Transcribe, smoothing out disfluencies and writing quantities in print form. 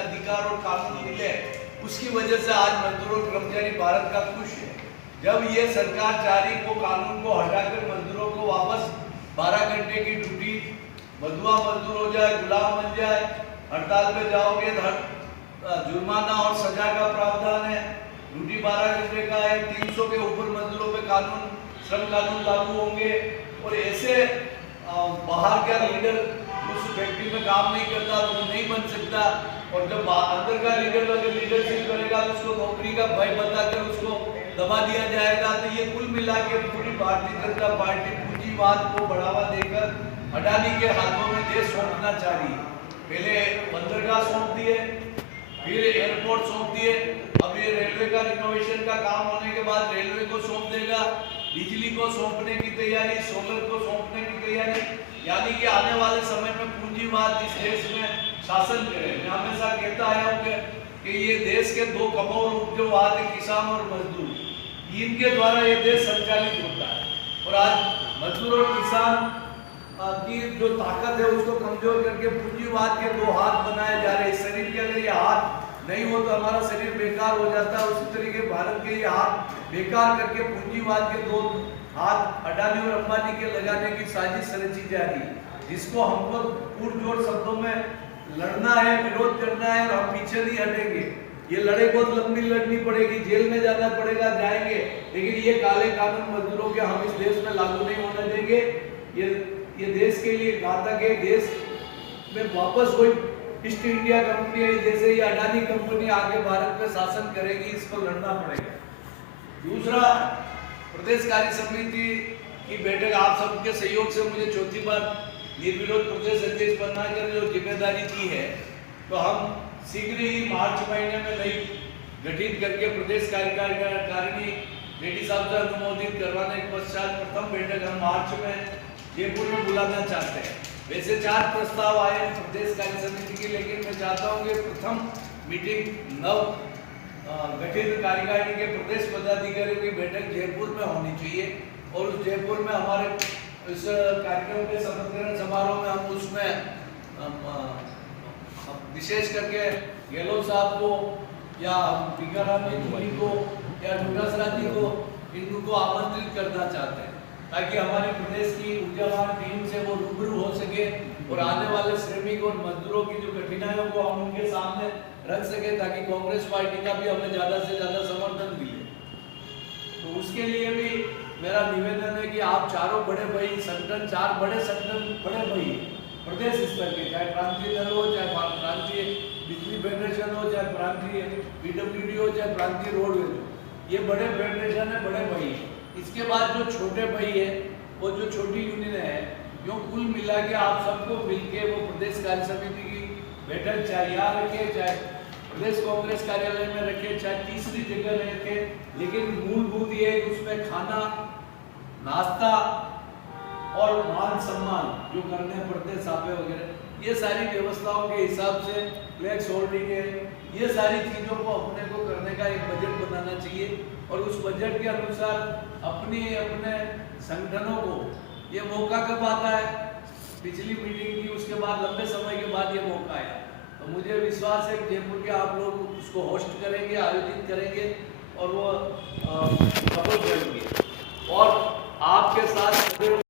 अधिकार और कानून मिले, उसकी वजह से आज मजदूर और कर्मचारी भारत का खुश है। जब ये सरकार चाह रही वो कानून को हटाकर मजदूरों को वापस 12 घंटे की ड्यूटी, मधुआ मजदूर हो जाए, गुलाम बन जाए, हड़ताल पे जाओगे जुर्माना और सजा का प्रावधान है, ड्यूटी 12 घंटे का है, 300 के ऊपर मजदूरों पे कानून, श्रम कानून लागू होंगे। और ऐसे बाहर का लीडर उस फैक्ट्री में काम नहीं करता तो वो नहीं बन सकता, और जब अंदर का लीडर अगर लीडरशिप करेगा तो उसको नौकरी का भय बताकर उसको दबा दिया जाएगा। तो ये कुल मिला के पूरी भारतीय जनता पार्टी पूंजीवाद को बढ़ावा देकर अडानी के हाथों में देश सौंपना चाह रही है। पहले बंदरगाह सौंप दिए, फिर एयरपोर्ट सौंप दिए, अब ये रेलवे का रिनोवेशन का काम होने के बाद रेलवे को सौंप देगा, बिजली को सौंपने की तैयारी, सोलर को सौंपने की तैयारी, यानी कि आने वाले समय में पूंजीवाद इस देश में शासन करे। मैं हमेशा कहता आया हूँ कि ये देश के दो कमोर रूप जो आते किसान और मजदूर, इनके द्वारा ये देश संचालित होता है। और आज मजदूर और किसान की जो ताकत है उसको कमजोर करके पूंजीवाद के दो हाथ बनाए जा रहे हैं। शरीर के अगर ये हाथ नहीं हो तो हमारा शरीर बेकार हो जाता है, उसी तरीके भारत के ये हाथ बेकार करके पूंजीवाद के दो हाथ अडानी और अंबानी के लगाने की साजिश रची जा रही है, जिसको हमको पुरजोर शब्दों में लड़ना है, विरोध करना है, और हम पीछे नहीं हटेंगे। ये लड़ाई बहुत लंबी लड़नी पड़ेगी, जेल में जाना पड़ेगा, जाएंगे, लेकिन ये काले कानून मजदूरों के हम इस देश में लागू नहीं होने देंगे। ये देश के लिए घातक है। देश में वापस कोई ईस्ट इंडिया कंपनी है जैसे ये अडानी कंपनी आगे भारत में शासन करेगी, इसको लड़ना पड़ेगा। दूसरा, प्रदेश कार्य समिति की बैठक आप सबके सहयोग से मुझे चौथी बार निर्विरोध प्रदेश अध्यक्ष बनाकर जो जिम्मेदारी की है, तो हम शीघ्र ही मार्च महीने में नई गठित करके प्रदेश कार्यकारिणी रेड्डी साहब से अनुमोदित करवाने के पश्चात प्रथम बैठक हम मार्च में जयपुर में बुलाना चाहते हैं। वैसे 4 प्रस्ताव आए प्रदेश कार्य समिति की, लेकिन मैं चाहता हूँ कि प्रथम मीटिंग नव गठित कार्यकारिणी के प्रदेश पदाधिकारियों की बैठक जयपुर में होनी चाहिए, और उस जयपुर में हमारे इस कार्यक्रम के शपथ ग्रहण समारोह में हम उसमें विशेष करके गहलोत साहब को या टीकाराम जी को या डोटासरा जी को इनको आमंत्रित करना चाहते हैं, ताकि हमारे प्रदेश की ऊर्जावान टीम से वो रूबरू हो सके और आने वाले श्रमिक और मजदूरों की जो कठिनाइयों को हम उनके सामने रख सके, ताकि कांग्रेस पार्टी का भी हमें ज़्यादा से ज़्यादा समर्थन मिले। तो उसके लिए भी मेरा निवेदन है कि आप चारों बड़े भाई संगठन, 4 बड़े संगठन, बड़े भाई प्रदेश स्तर के, चाहे प्रांतीय दल हो, चाहे प्रांतीय बिजली फेडरेशन हो, चाहे प्रांतीय PWD हो, चाहे प्रांतीय रोडवेज हो, ये बड़े फेडरेशन है, बड़े भाई है। इसके बाद जो छोटे भाई है, वो जो छोटी यूनियन है, जो कुल मिला के आप सबको मिलके वो प्रदेश कार्य समिति की बैठक चाहे यहाँ रखे, चाहे प्रदेश कांग्रेस कार्यालय में रखे, चाहे तीसरी जगह रखे, लेकिन मूलभूत ये उसमें खाना, नाश्ता और मान सम्मान जो करने पड़ते साफे वगैरह, ये सारी व्यवस्थाओं के हिसाब से फ्लैक्स होल्डिंग है, ये सारी चीज़ों को अपने को करने का एक बजट बनाना चाहिए, और उस बजट के अनुसार अपने संगठनों को ये मौका कब आता है, पिछली मीटिंग की उसके बाद लंबे समय के बाद ये मौका आया। तो मुझे विश्वास है कि जयपुर के आप लोग उसको होस्ट करेंगे, आयोजित करेंगे, और वो सफल करेंगे, और आपके साथ